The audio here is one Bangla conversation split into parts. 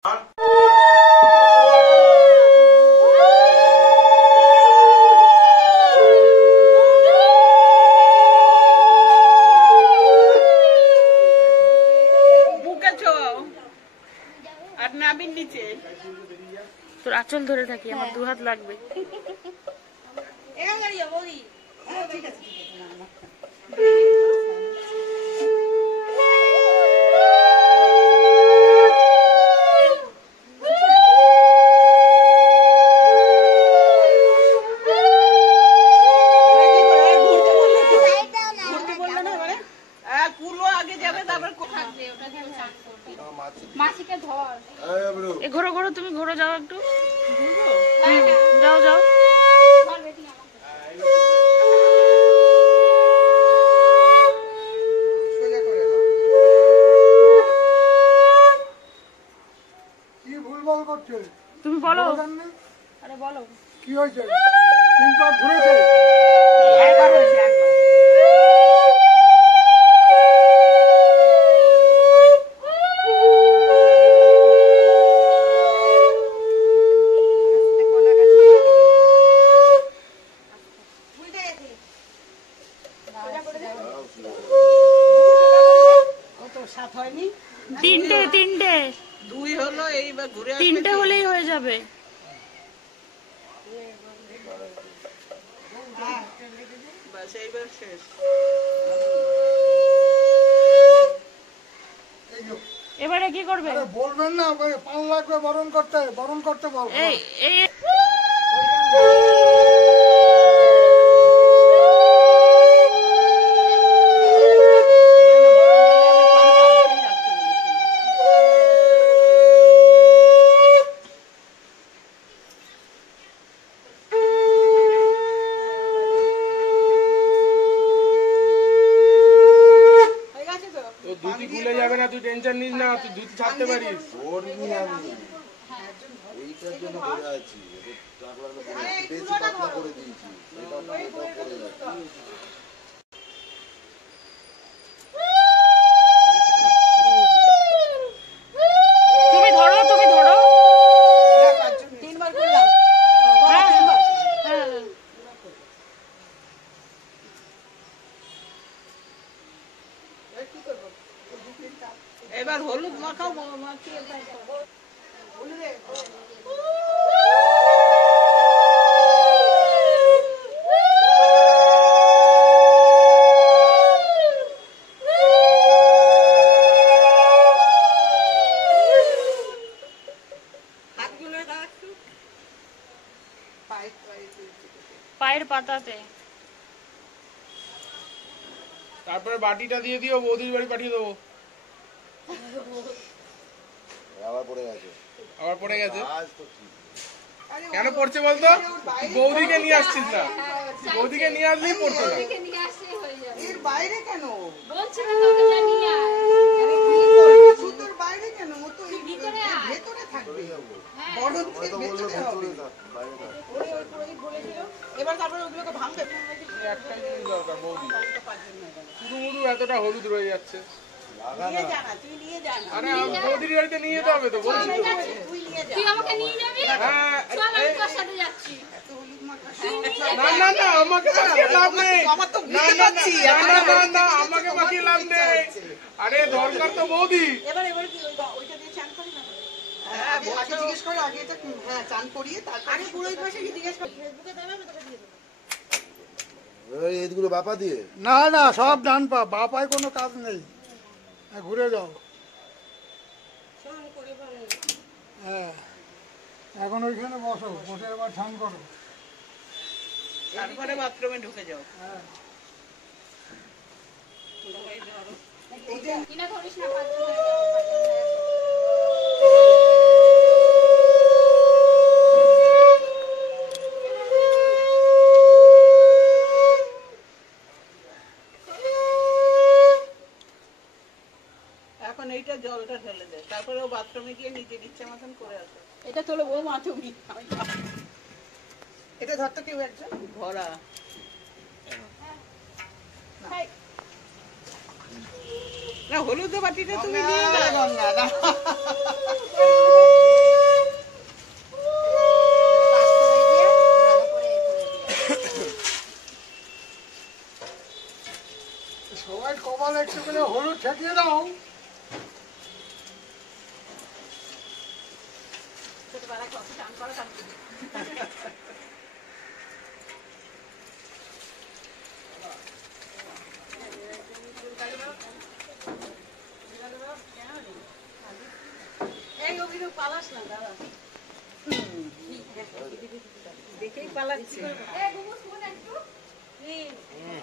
তোর আঁচল ধরে থাকি, আমার 2 হাত লাগবে। ঘোরো ঘোরো, তুমি ঘোরো, যাও একটু, যাও যাও। তুমি বলো, আরে বলো কি হয়েছে? 3 বার ঘুরেছে, একবার হয়েছে, একবার। তিনটে 2 হলো, এইবার ঘুরে 3টে হলেই হয়ে যাবে। বাস এইবার শেষ। এবারে কি করবে? বলবেন না, পান লাগবে, বরণ করতে বলবো। এই ভুলে যাবে না, তুই টেনশন নিস না, তুই ধুতি ছাড়তে পারিস। ওইটার জন্য করে আছি, করে দিয়েছি। তুমি ধরো, তুমি ধরো। 3 বার করলাম। এবার হলুদ মাখাও, মাখিয়ে পায়ের পাতাতে। তারপরে বাটিটা দিয়ে দিও, বৌদির বাড়ি পাঠিয়ে দেবো। আবার পড়ে গেছে, আবার পড়ে গেছে। কেন পড়ছে বলতো? বৌদিকে নিয়ে আসছিস না, বৌদিকে নিয়ে আসলেই পড়তো না। এর বাইরে কেন বলছে না তোকে জানি না, আরে কি করবে? সুতোর বাইরে কেন? ও তো ভেতরে থাকবে, বড় ভেতরে হবে। এবার তারপরে ওগুলোকে ভাঙবে। একটাই জিনিস দরকার, বৌদি শুধু মুধু এতটা হলুদ রয়ে যাচ্ছে। নিয়ে যা না, তুই নিয়ে যা না। আরে বৌদির বাড়িতে নিয়ে যেতে হবে তো, বলছি তো। তুই নিয়ে যা। তুই আমাকে নিয়ে যাবি? হ্যাঁ, চল আমি তোর সাথে যাচ্ছি। এত হলুদ মাখা। না না না, আমাকে মাখিয়ে লাভ নেই। আমার তো না বুঝতে না পারছি। না না না, আমাকে মাখিয়ে লাভ নেই। আরে দরকার তো বৌদি। এবার কি ওইটা দিয়ে চান করি না? হ্যাঁ, আগে জিজ্ঞেস করো, আগে এটা হ্যাঁ চান করিয়ে তারপর আগে পুরোই ভাষা কি জিজ্ঞেস কর। ফেসবুকে দেবে, আমি তোকে দিয়ে দেব। এইগুলো বাপা দিয়ে না না, সব ডান পা, বা পায়ে কোনো কাজ নেই। ঘুরে যাও। হ্যাঁ, এখন ওইখানে বসো, বসে এবার ঠান করো। তারপরে বাথরুমে ঢুকে যাও। হ্যাঁ, কিনা করিস না, 5 জন। এখন এইটা জলটা ঢেলে দে, তারপরে ও বাথরুমে গিয়ে নিজের ইচ্ছা মতন করে আসে। এটা তোলে বৌমা, তুমি এটা ধরতো কেউ একজন ভরা। না হলুদ বাটিটা তুমি নিয়ে যাও। বেলা কত চান করা চান করি। এই অভিযোগ পালাস না দাদা দেখেই পালাচ্ছে।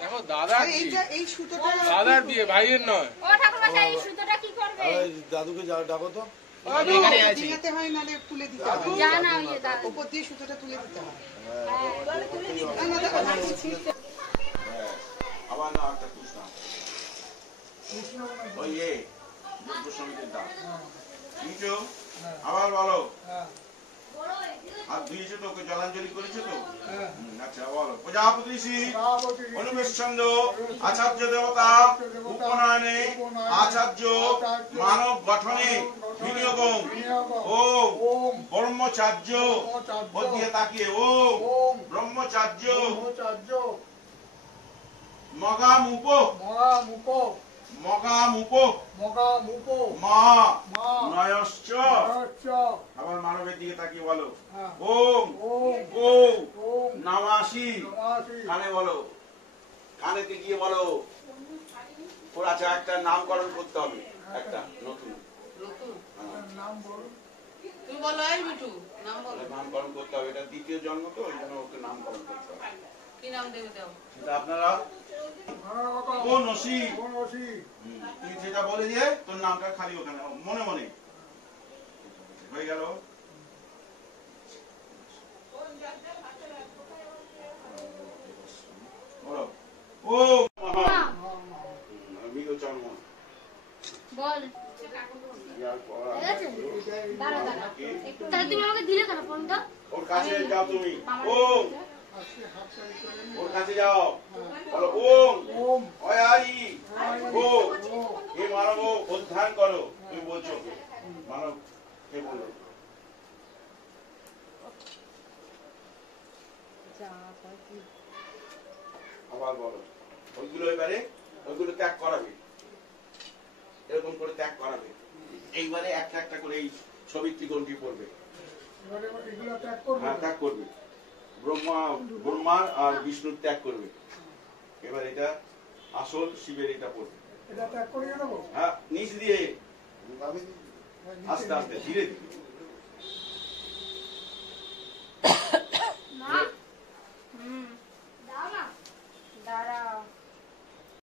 দেখো দাদা আর এইটা এই সুতোটা দাদার বিয়ে ভাইয়ের নয়। ও ঠাকুরমশাই এই সুতোটা কি করবে? দাদুকে ডাকো তো। দিতে হয় নালে তুলে দিতে হয়। জানা ওই দাদা। উপর দিয়ে সুতোটা তুলে দিতে হয়। আবার না একটা কৃষ্ণ ওই এ দুর্গ সমিতির ডাক কিছু আবার বলো। হাত ধুয়েছো তো, ওকে জলাঞ্জলি করেছো তো? আচ্ছা বলো। প্রজাপতি শ্রী অনুমেশ চন্দ্র আচার্য দেবতা উপনয়নে আচার্য মানব গঠনে বিনিয়োগ ওম ব্রহ্মচার্য ওর দিকে তাকিয়ে ওম ব্রহ্মচার্য মগামুপ মা নয়শ্চ। আবার মানবের দিকে তাকিয়ে বলো ওম নামাসি। কানে বলো, কানেতে গিয়ে বলো। ওর আছে একটা নামকরণ করতে হবে, একটা নতুন তুমি বলো এই মিঠু নাম বলো। নামকরণ করতে হবে। এটা দ্বিতীয় জন্ম তো, ওই জন্য ওকে নামকরণ করতে হবে। কি নাম দেবে দাও? সেটা আপনারা কোন ওসি তুই যেটা বলে দিয়ে তোর নামটা খালি ওখানে মনে মনে হয়ে গেল। ও বিগচর্ম বল। দাঁড়া দাঁড়া। তাহলে তুমি আমাকে দিলে কেন ফোনটা? ওর কাছে যাও তুমি। ওর কাছে যাও, বলো ওম অয়াই ও হে মানব উদ্ধার করো। তুমি বলছো মানব কে বললো? আবার বলো। ওইগুলো এবারে ওইগুলো ত্যাগ করাবে, এরকম করে ত্যাগ করাবে। এইবারে একটা একটা করে এই ছবির ত্রিকোণটি পড়বে। হ্যাঁ ত্যাগ করবে। ব্রহ্মার আর বিষ্ণুর ত্যাগ করবে। এবার এটা আসল শিবের এটা পড়বে। হ্যাঁ নিচ দিয়ে আস্তে আস্তে ধীরে ধীরে